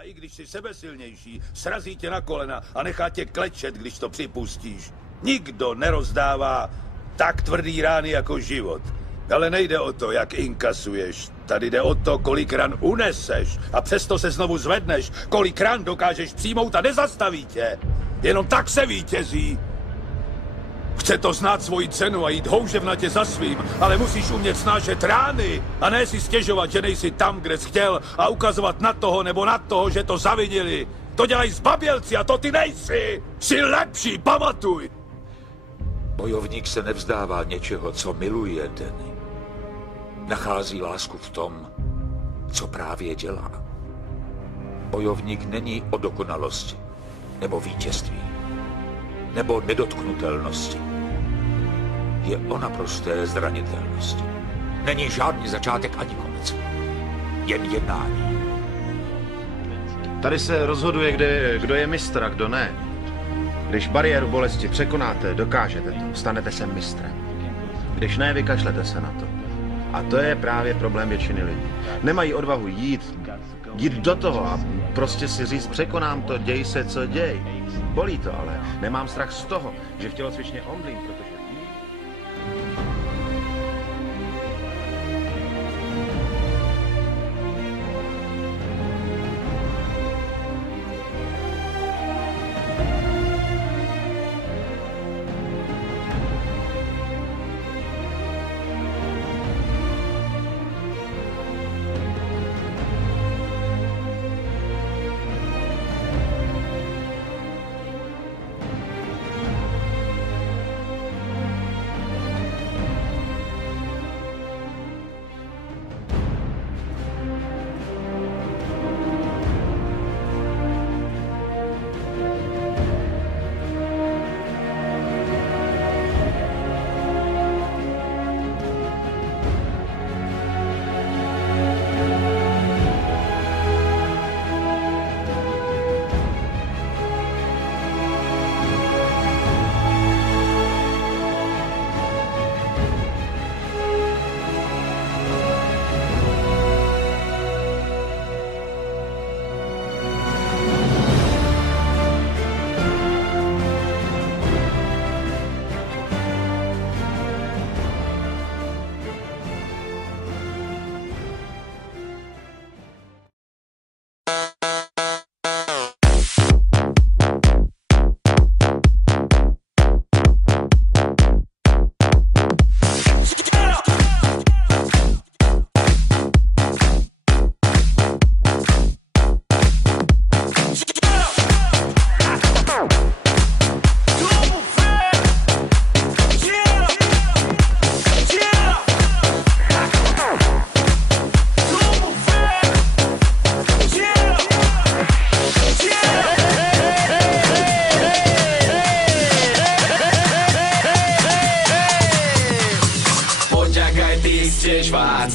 A i když jsi sebesilnější, srazí tě na kolena a nechá tě klečet, když to připustíš. Nikdo nerozdává tak tvrdý rány jako život. Ale nejde o to, jak inkasuješ. Tady jde o to, kolik ran uneseš. A přesto se znovu zvedneš. Kolik ran dokážeš přijmout a nezastaví tě. Jenom tak se vítězí. Chce to znát svoji cenu a jít houževnatě za svým, ale musíš umět snášet rány a ne si stěžovat, že nejsi tam, kde jsi chtěl a ukazovat na toho nebo na toho, že to zavinili. To dělají zbabělci a to ty nejsi. Jsi lepší, pamatuj. Bojovník se nevzdává něčeho, co miluje, Danny. Nachází lásku v tom, co právě dělá. Bojovník není o dokonalosti, nebo vítězství, nebo nedotknutelnosti. Je o naprosté zranitelnosti. Není žádný začátek ani konec. Jen jednání. Tady se rozhoduje, kdo je mistr a kdo ne. Když bariéru bolesti překonáte, dokážete to. Stanete se mistrem. Když ne, vykašlete se na to. A to je právě problém většiny lidí. Nemají odvahu jít do toho a prostě si říct, překonám to, děj se, co děj. Bolí to, ale nemám strach z toho, že v tělocvičně omdlím, protože...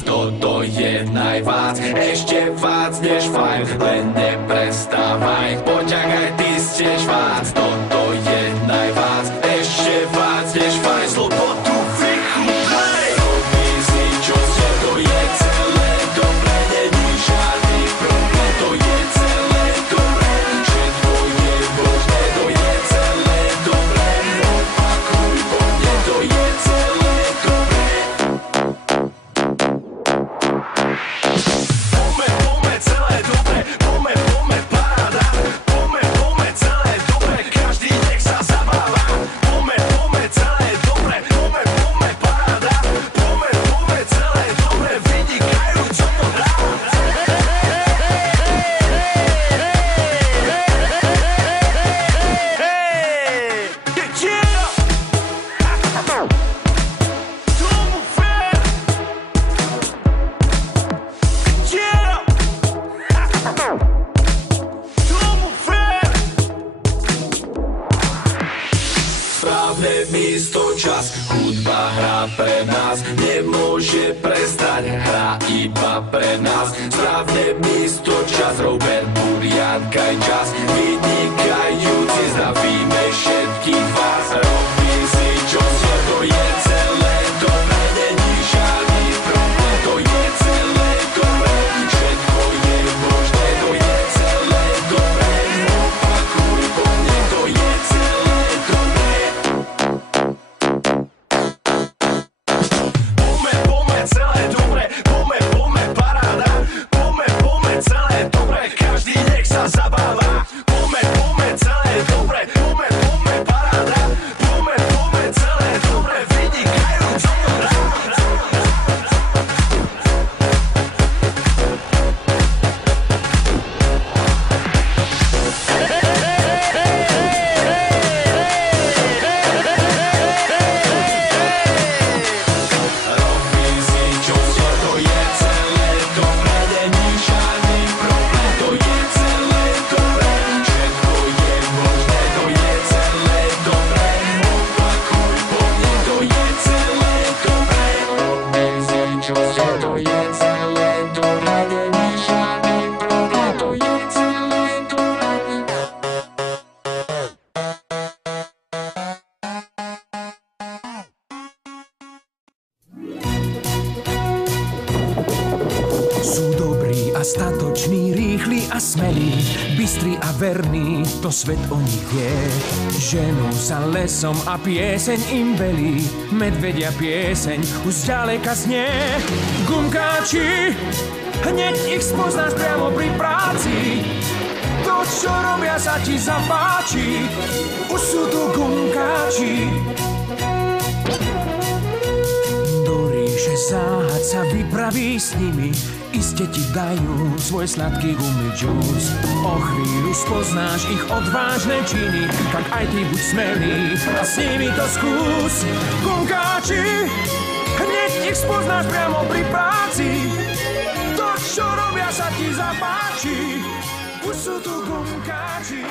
Toto je najvác, ešte vác než fajn, len neprestávaj. Poďakaj, ty stiež vác, toto je najvác, ešte vác než fajn, slobodu vychúpaj. Robí si, čo ste, to je celé dobre, není žiadny problém, to je celé dobre, všetko je možné, to je celé dobre, opakuj po mne, to je celé dobre. Pome celé dobre, pome paráda, pome celé dobre, každý nech sa zabáva. Pome celé dobre, pome paráda, pome celé dobre, vynikajúco to hrá. Tomu fér. Tomu fér. Správne místo, čas, hudba hrá pre nás, nemôže prestať, hrá iba pre nás. Správne místo, čas, Robert Burian, kaj čas, vynikajúci, zdravíme všetkých vás. Robí si, čo ste, to je celé dobre, není žiadny problém, to je celé dobre, všetko je možné, to je celé Statočný, rýchly a smelý, bystrý a verný, to svet o nich vie. Ženú sa lesom a pieseň im velí, medvedia pieseň už zďaleka znie. Gumkáči, hneď ich spoznáš priamo pri práci, to, čo robia, sa ti zapáči, už sú tu gumkáči. Do ríše záhad sa vypraví s nimi, iste ti dajú svoj sladký gummy džús. O chvíľu spoznáš ich odvážne činy, tak aj ty buď smelý a s nimi to skús. Gumkáči, hneď ich spoznáš priamo pri práci, to, čo robia, sa ti zapáči, už sú tu gumkáči.